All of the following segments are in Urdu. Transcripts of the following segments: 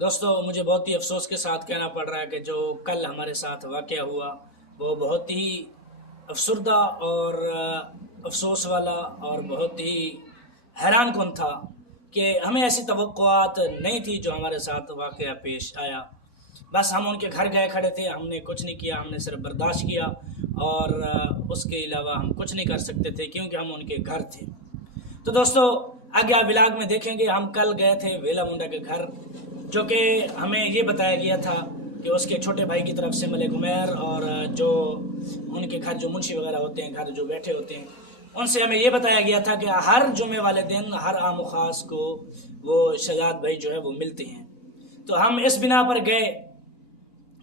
دوستو مجھے بہت ہی افسوس کے ساتھ کہنا پڑ رہا ہے کہ جو کل ہمارے ساتھ واقعہ ہوا وہ بہت ہی افسردہ اور افسوس والا اور بہت ہی حیران کن تھا کہ ہمیں ایسی توقعات نہیں تھی جو ہمارے ساتھ واقعہ پیش آیا۔ بس ہم ان کے گھر گئے کھڑے تھے، ہم نے کچھ نہیں کیا، ہم نے صرف برداشت کیا اور اس کے علاوہ ہم کچھ نہیں کر سکتے تھے کیونکہ ہم ان کے گھر تھے۔ تو دوستو آگے آپ ولاگ میں دیکھیں گے ہم کل گئے تھے ویلا منڈا کے گھر، جو کہ ہمیں یہ بتایا گیا تھا کہ اس کے چھوٹے بھائی کی طرف سے ملک عمیر اور جو ان کے گھر جو منشی وغیرہ ہوتے ہیں، گھر جو بیٹھے ہوتے ہیں، ان سے ہمیں یہ بتایا گیا تھا کہ ہر جمعے والے دن ہر عام و خاص کو وہ شہزاد بھائی جو ہے وہ ملتے ہیں۔ تو ہم اس بنا پر گئے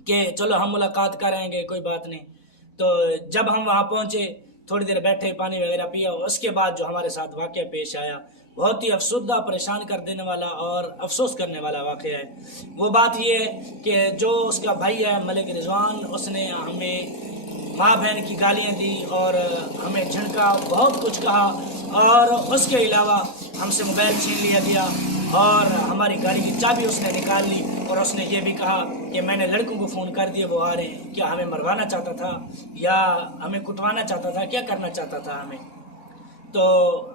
کہ چلو ہم ملاقات کریں گے، کوئی بات نہیں۔ تو جب ہم وہاں پہنچے، تھوڑی دیر بیٹھے، پانی وغیرہ پیا، اس کے بعد جو ہمارے ساتھ واقعہ پیش آیا بہت ہی افسردہ، پریشان کر دینے والا اور افسوس کرنے والا واقعہ ہے۔ وہ بات یہ ہے کہ جو اس کا بھائی ہے ملک رضوان، اس نے ہمیں ماں بہن کی گالیاں دی اور ہمیں جھڑکا، بہت کچھ کہا، اور اس کے علاوہ ہم سے موبائل چھین لیا گیا اور ہماری گاڑی کی چابی اس نے نکال لی، اور اس نے یہ بھی کہا کہ میں نے لڑکوں کو فون کر دیا، وہ آ رہے ہیں۔ کیا ہمیں مروانا چاہتا تھا یا ہمیں کٹوانا چاہتا تھا، کیا کرنا چاہتا تھا ہمیں؟ تو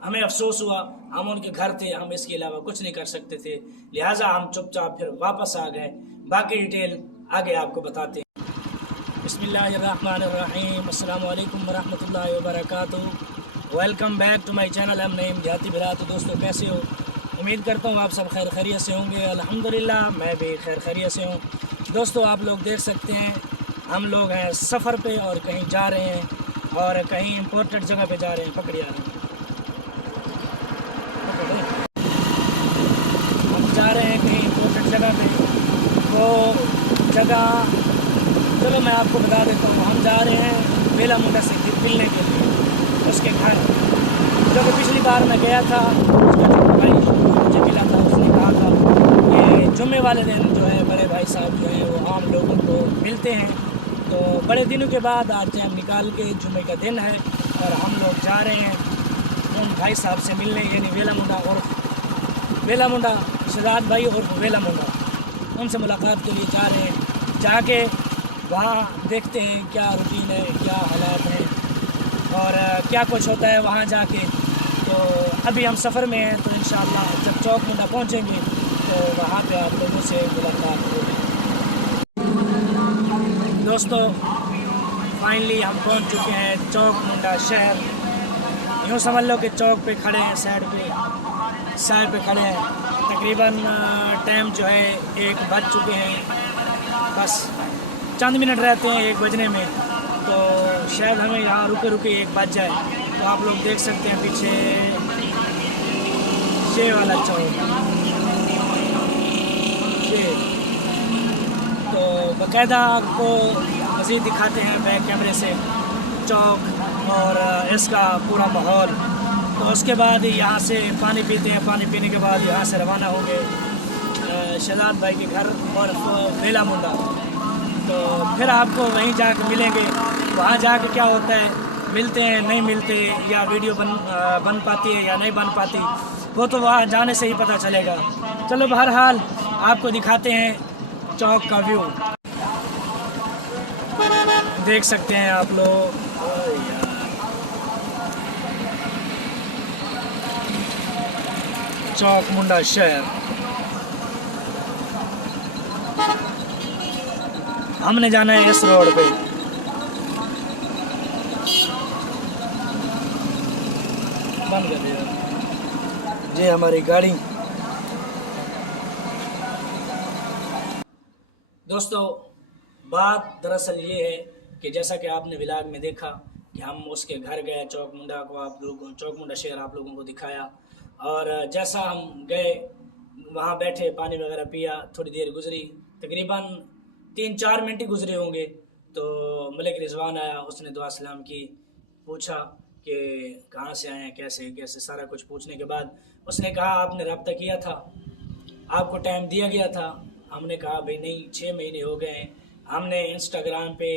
ہمیں افسوس ہوا، ہم ان کے گھر تھے، ہم اس کے علاوہ کچھ نہیں کر سکتے تھے، لہٰذا ہم چپ چاپ پھر واپس آ گئے۔ باقی ڈیٹیل آگے آپ کو بتاتے ہیں۔ بسم اللہ الرحمن الرحیم، السلام علیکم ورحمۃ اللہ وبرکاتہ۔ Welcome back to my channel, I'm name دیہاتی بھرا۔ تو دوستو کیسے ہو؟ امید کرتا ہوں آپ سب خیر خیریت سے ہوں گے۔ الحمدللہ میں بھی خیر خیریت سے ہوں۔ دوستو آپ لوگ دیکھ سکتے ہیں ہم لوگ ہیں سفر پہ اور کہیں جا رہے ہیں، اور کہیں امپورٹنٹ جگہ پہ جا رہے ہیں۔ پکڑی آ رہے ہیں، ہم جا رہے ہیں کہیں امپورٹنٹ جگہ پہ۔ وہ جگہ چلو میں آپ کو بتا دیتا ہوں، ہم جا رہے ہیں ویلا منڈا سے ملنے کے لیے اس کے گھر، جو کہ پچھلی بار میں گیا تھا، اس کا جو بھائی مجھے ملا تھا، اس نے کہا تھا کہ جمعے والے دن جو ہے بڑے بھائی صاحب جو ہیں وہ عام لوگوں کو ملتے ہیں۔ تو بڑے دنوں کے بعد آج ٹائم نکال کے جمعے کا دن ہے اور ہم لوگ جا رہے ہیں ان بھائی صاحب سے ملنے، یعنی ویلا منڈا شہزاد بھائی اور ویلا منڈا، ان سے ملاقات کے لیے جا رہے ہیں۔ جا کے وہاں دیکھتے ہیں کیا روٹین ہے، کیا حالات ہیں اور کیا کچھ ہوتا ہے وہاں جا کے۔ تو ابھی ہم سفر میں ہیں، تو انشاءاللہ جب چوک منڈا پہنچیں گے تو وہاں پہ آپ لوگوں سے ملاقات ہوگی۔ دوستو فائنلی ہم پہنچ چکے ہیں چوک منڈا شہر۔ یوں سمجھ لو کہ چوک پہ کھڑے ہیں، سائڈ پہ کھڑے ہیں۔ تقریباً ٹائم جو ہے 1 بج چکے ہیں، بس چند منٹ رہتے ہیں 1 بجنے میں، تو شاید ہمیں یہاں رکے 1 بج جائے۔ تو آپ لوگ دیکھ سکتے ہیں پیچھے یہ والا چوک، تو باقاعدہ آپ کو مزید دکھاتے ہیں بیک کیمرے سے چوک اور اس کا پورا ماحول۔ تو اس کے بعد یہاں سے پانی پیتے ہیں، پانی پینے کے بعد یہاں سے روانہ ہوں گے شہزاد بھائی کے گھر اور ویلا منڈا۔ تو پھر آپ کو وہیں جا کے ملیں گے، وہاں جا کے کیا ہوتا ہے، ملتے ہیں نہیں ملتے، یا ویڈیو بن پاتی ہے یا نہیں بن پاتی، وہ تو وہاں جانے سے ہی پتہ چلے گا۔ چلو بہرحال آپ کو دکھاتے ہیں چوک کا ویو، دیکھ سکتے ہیں آپ لوگ۔ چوک منڈا شہر، ہم نے جانا ہے اس روڈ پہ۔ بند کر دیا جی ہماری گاڑی۔ دوستو بات دراصل یہ ہے کہ جیسا کہ آپ نے ولاگ میں دیکھا کہ ہم اس کے گھر گئے، چوک منڈا شہر آپ لوگوں کو دکھایا، اور جیسا ہم گئے وہاں بیٹھے، پانی وغیرہ پیا، تھوڑی دیر گزری، تقریباً 3-4 منٹ ہی گزرے ہوں گے، تو ملک رضوان آیا، اس نے دعا سلام کی، پوچھا کہ کہاں سے آئے ہیں، کیسے سارا کچھ پوچھنے کے بعد اس نے کہا آپ نے رابطہ کیا تھا، آپ کو ٹائم دیا گیا تھا۔ ہم نے کہا بھئی نہیں، 6 مہینے ہو گئے ہیں، ہم نے انسٹاگرام پہ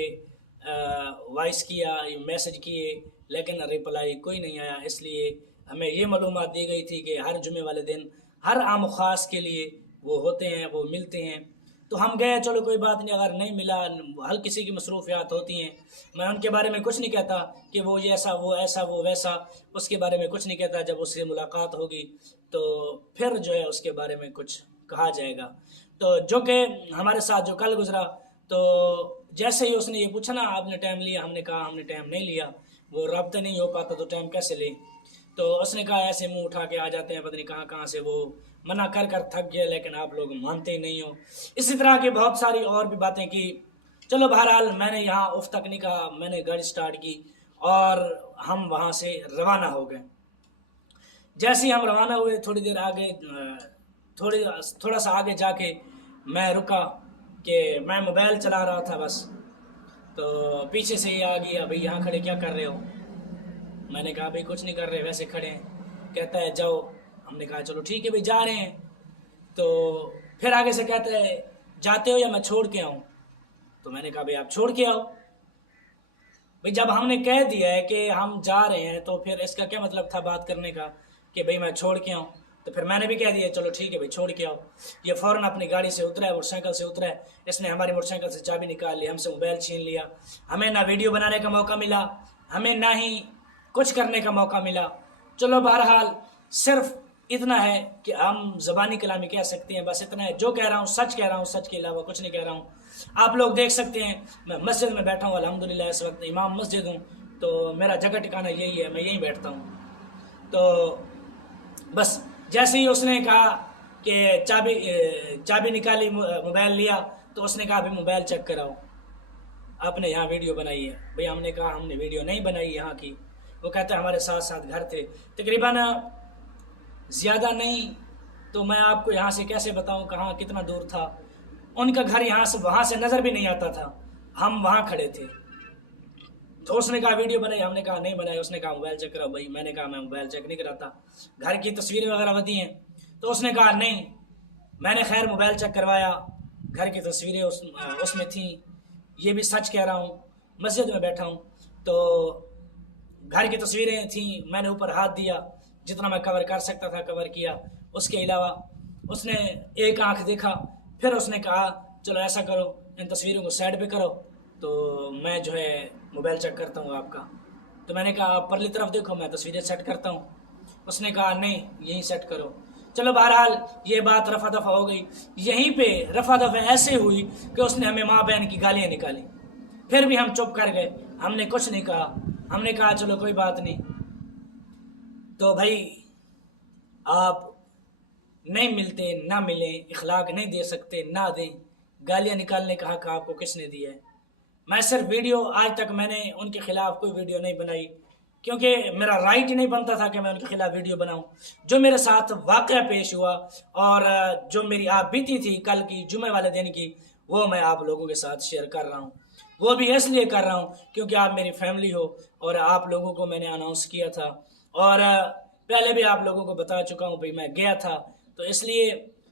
وائس کیا، میسج کیے، لیکن رپلائی کوئی نہیں آیا، اس لیے ہمیں یہ معلومات دی گئی تھی کہ ہر جمعے والے دن ہر عام و خاص کے لیے وہ ہوتے ہیں، وہ ملتے ہیں، تو ہم گئے، چلو کوئی بات نہیں، اگر نہیں ملا، ہر کسی کی مصروفیات ہوتی ہیں، میں ان کے بارے میں کچھ نہیں کہتا کہ وہ یہ ایسا، وہ ایسا، وہ ویسا، اس کے بارے میں کچھ نہیں کہتا، جب اس سے ملاقات ہوگی تو پھر جو ہے اس کے بارے میں کچھ کہا جائے گا۔ تو جو کہ ہمارے ساتھ جو کل گزرا، تو جیسے ہی اس نے یہ پوچھا نا آپ نے ٹائم لیا، ہم نے کہا ہم نے ٹائم نہیں لیا، وہ رابطہ نہیں ہو پاتا تو ٹائم کیسے لے، تو اس نے کہا ایسے منہ اٹھا کے آ جاتے ہیں، پتہ نہیں کہاں کہاں سے، وہ منع کر کر تھک گیا، لیکن آپ لوگ مانتے ہی نہیں ہو۔ اسی طرح کی بہت ساری اور بھی باتیں کی۔ چلو بہرحال میں نے یہاں اف تک نہیں کہا، میں نے گاڑی سٹارٹ کی اور ہم وہاں سے روانہ ہو گئے۔ جیسے ہی ہم روانہ ہوئے، تھوڑی دیر آگے، تھوڑا سا آگے جا کے میں رکا کہ میں موبائل چلا رہا تھا بس، تو پیچھے سے یہ آ گیا، بھئی یہاں کھڑے کیا کر رہے ہو؟ میں نے کہا بھئی کچھ نہیں کر رہے، ویسے کھڑے ہیں۔ کہتا ہے جاؤ۔ ہم نے کہا چلو ٹھیک ہے بھئی جا رہے ہیں۔ تو پھر آگے سے کہتا ہے جاتے ہو یا میں چھوڑ کے آؤں؟ تو میں نے کہا بھئی آپ چھوڑ کے آؤ۔ بھئی جب ہم نے کہہ دیا ہے کہ ہم جا رہے ہیں تو پھر اس کا کیا مطلب تھا بات کرنے کا کہ بھئی میں چھوڑ کے آؤں؟ تو پھر میں نے بھی کہہ دیا چلو ٹھیک ہے بھئی چھوڑ کے آؤ۔ یہ فوراً اپنی گاڑی سے اترا ہے، موٹر سائیکل سے اترا ہے، اس نے ہماری موٹر سائیکل سے چابی نکال لی، ہم سے موبائل چھین لیا۔ ہمیں نہ ویڈیو بنانے کا موقع ملا، ہمیں نہ ہی کچھ کرنے کا موقع ملا۔ چلو بہرحال صرف اتنا ہے کہ ہم زبانی کلامی کہہ سکتے ہیں، بس اتنا ہے، جو کہہ رہا ہوں سچ کہہ رہا ہوں، سچ کے علاوہ کچھ نہیں کہہ رہا ہوں۔ آپ لوگ دیکھ سکتے ہیں میں مسجد میں بیٹھا ہوں، الحمدللہ اس وقت امام مسجد ہوں، تو میرا جگہ ٹھکانہ یہی ہے، میں یہیں بیٹھتا ہوں۔ تو بس جیسے ہی اس نے کہا کہ چابی نکالی، موبائل لیا، تو اس نے کہا بھی موبائل چیک کراؤ، آپ نے یہاں ویڈیو بنائی ہے؟ بھئی ہم نے کہا ہم نے ویڈیو نہیں بنائی یہاں کی۔ وہ کہتا ہے ہمارے ساتھ ساتھ گھر تھے، تقریباً زیادہ نہیں تو میں آپ کو یہاں سے کیسے بتاؤں کہاں کتنا دور تھا۔ ان کا گھر یہاں سے وہاں سے نظر بھی نہیں آتا تھا، ہم وہاں کھڑے تھے۔ تو اس نے کہا ویڈیو بنائی، ہم نے کہا نہیں بنائی۔ اس نے کہا موبائل چیک کراؤ۔ بھائی میں نے کہا میں موبائل چیک نہیں کراتا، گھر کی تصویریں وغیرہ ہوتی ہیں۔ تو اس نے کہا نہیں، میں نے خیر موبائل چیک کروایا، گھر کی تصویریں اس میں تھیں، یہ بھی سچ کہہ رہا ہوں، مسجد میں بیٹھا ہوں، تو گھر کی تصویریں تھیں، میں نے اوپر ہاتھ دیا، جتنا میں کور کر سکتا تھا کور کیا۔ اس کے علاوہ اس نے ایک آنکھ دیکھا، پھر اس نے کہا چلو ایسا کرو ان تصویروں کو سائڈ پہ کرو تو میں جو ہے موبائل چیک کرتا ہوں آپ کا۔ تو میں نے کہا آپ پرلی طرف دیکھو، میں تصویریں سیٹ کرتا ہوں۔ اس نے کہا نہیں یہیں سیٹ کرو۔ چلو بہرحال یہ بات رفع دفع ہو گئی۔ یہیں پہ رفع دفع ایسے ہوئی کہ اس نے ہمیں ماں بہن کی گالیاں نکالی، پھر بھی ہم چپ کر گئے، ہم نے کچھ نہیں کہا۔ ہم نے کہا چلو کوئی بات نہیں۔ تو بھائی آپ نہیں ملتے نہ ملیں، اخلاق نہیں دے سکتے نہ دیں، گالیاں نکالنے کا حق آپ کو کس نے دیا ہے؟ میں صرف ویڈیو، آج تک میں نے ان کے خلاف کوئی ویڈیو نہیں بنائی، کیونکہ میرا رائٹ ہی نہیں بنتا تھا کہ میں ان کے خلاف ویڈیو بناؤں۔ جو میرے ساتھ واقعہ پیش ہوا اور جو میری آپ بیتی تھی کل کی جمعے والے دن کی، وہ میں آپ لوگوں کے ساتھ شیئر کر رہا ہوں۔ وہ بھی اس لیے کر رہا ہوں کیونکہ آپ میری فیملی ہو اور آپ لوگوں کو میں نے اناؤنس کیا تھا، اور پہلے بھی آپ لوگوں کو بتا چکا ہوں بھئی میں گیا تھا، تو اس لیے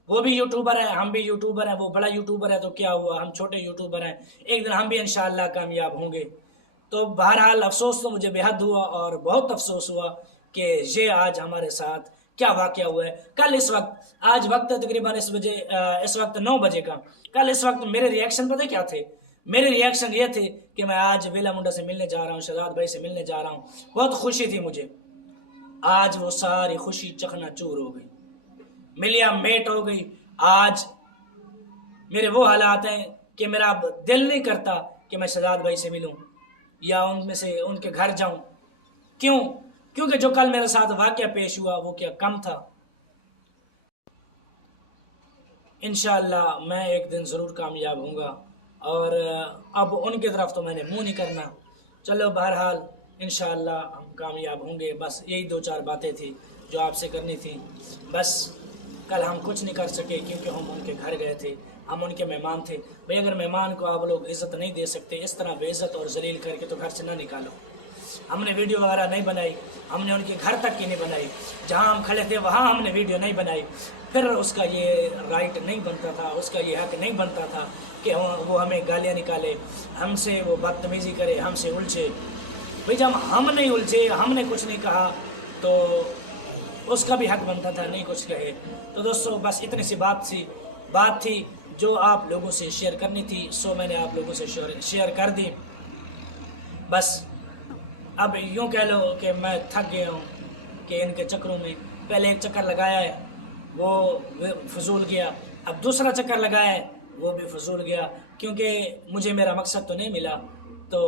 وہ بھی یوٹیوبر ہیں، ہم بھی یوٹیوبر ہیں، وہ بڑا یوٹیوبر ہے تو کیا ہوا، ہم چھوٹے یوٹیوبر ہیں، ایک دن ہم بھی انشاءاللہ کامیاب ہوں گے۔ تو بہرحال افسوس تو مجھے بے حد ہوا اور بہت افسوس ہوا کہ یہ آج ہمارے ساتھ کیا واقعہ ہوا ہے۔ کل اس وقت، آج وقت تقریباً اس وقت 9 بجے کا، کل اس وقت میرے ریاکشن پتہ کیا تھے؟ میرے ریاکشن یہ تھے کہ میں آج ویلا منڈا سے ملنے جا رہا ہوں، شہزاد بھائی سے ملنے جا رہا ہوں، بہت خوشی تھی مجھے۔ آج وہ ساری خوشی چکنا چور ہو گئی، ملیا میٹ ہو گئی۔ آج میرے وہ حالات ہیں کہ میرا اب دل نہیں کرتا کہ میں شہزاد بھائی سے ملوں یا ان میں سے ان کے گھر جاؤں۔ کیوں؟ کیونکہ جو کل میرے ساتھ واقعہ پیش ہوا وہ کیا کم تھا۔ انشاءاللہ میں ایک دن ضرور کامیاب ہوں گا، اور اب ان کی طرف تو میں نے منہ نہیں کرنا۔ چلو بہرحال انشاءاللہ ہم کامیاب ہوں گے۔ بس یہی 2-4 باتیں تھیں جو آپ سے کرنی تھیں۔ بس کل ہم کچھ نہیں کر سکے کیونکہ ہم ان کے گھر گئے تھے، ہم ان کے مہمان تھے۔ بھئی اگر مہمان کو آپ لوگ عزت نہیں دے سکتے، اس طرح بے عزت اور ذلیل کر کے تو گھر سے نہ نکالو۔ ہم نے ویڈیو وغیرہ نہیں بنائی، ہم نے ان کے گھر تک کی نہیں بنائی، جہاں ہم کھڑے تھے وہاں ہم نے ویڈیو نہیں بنائی۔ پھر اس کا یہ رائٹ نہیں بنتا تھا، اس کا یہ حق نہیں بنتا تھا کہ وہ ہمیں گالیاں نکالے، ہم سے وہ بدتمیزی کرے، ہم سے الجھے۔ بھئی جب ہم نہیں الجھے، ہم نے کچھ نہیں کہا تو اس کا بھی حق بنتا تھا نہیں کچھ کہے۔ تو دوستو بس اتنی سی بات تھی بات تھی جو آپ لوگوں سے شیئر کرنی تھی، سو میں نے آپ لوگوں سے شیئر کر دی. بس اب یوں کہہ لو کہ میں تھک گیا ہوں کہ ان کے چکروں میں. پہلے ایک چکر لگایا ہے وہ فضول گیا، اب دوسرا چکر لگایا ہے وہ بھی فضول گیا، کیونکہ مجھے میرا مقصد تو نہیں ملا، تو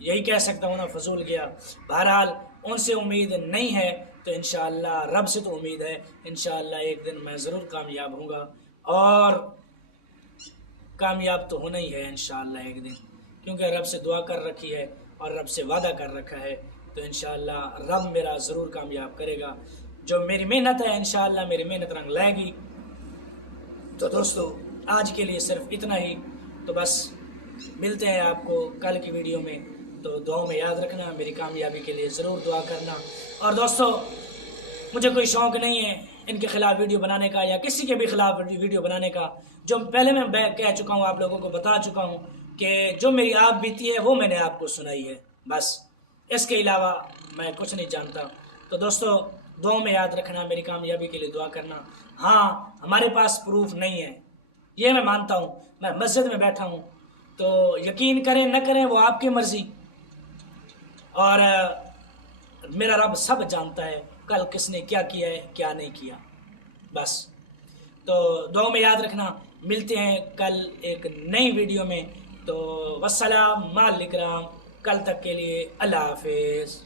یہی کہہ سکتا ہوں نا، فضول گیا. بہرحال ان سے امید نہیں ہے تو انشاءاللہ رب سے تو امید ہے. انشاءاللہ ایک دن میں ضرور کامیاب ہوں گا، اور کامیاب تو ہونا ہی ہے انشاءاللہ ایک دن، کیونکہ رب سے دعا کر رکھی ہے اور رب سے وعدہ کر رکھا ہے. تو انشاءاللہ رب میرا ضرور کامیاب کرے گا. جو میری محنت ہے انشاءاللہ میری محنت رنگ لائے گی. تو دوستو آج کے لیے صرف اتنا ہی. تو بس ملتے ہیں آپ کو کل کی ویڈیو میں. تو دعاؤں میں یاد رکھنا، میری کامیابی کے لیے ضرور دعا کرنا. اور دوستو مجھے کوئی شوق نہیں ہے ان کے خلاف ویڈیو بنانے کا یا کسی کے بھی خلاف ویڈیو بنانے کا. جو پہلے میں کہہ چکا ہوں، آپ لوگوں کو بتا چکا ہوں کہ جو میری آپ بیتی ہے وہ میں نے آپ کو سنائی ہے. بس اس کے علاوہ میں کچھ نہیں جانتا. تو دوستو دعاؤں میں یاد رکھنا، میری کامیابی کے لیے دعا کرنا. ہاں ہمارے پاس پروف نہیں ہے، یہ میں مانتا ہوں. میں مسجد میں بیٹھا ہوں تو یقین کریں نہ کریں وہ آپ کی مرضی، اور میرا رب سب جانتا ہے کل کس نے کیا کیا ہے کیا نہیں کیا. بس تو دعاؤں میں یاد رکھنا. ملتے ہیں کل ایک نئی ویڈیو میں. تو والسلام مع الاکرام. کل تک کے لیے اللہ حافظ.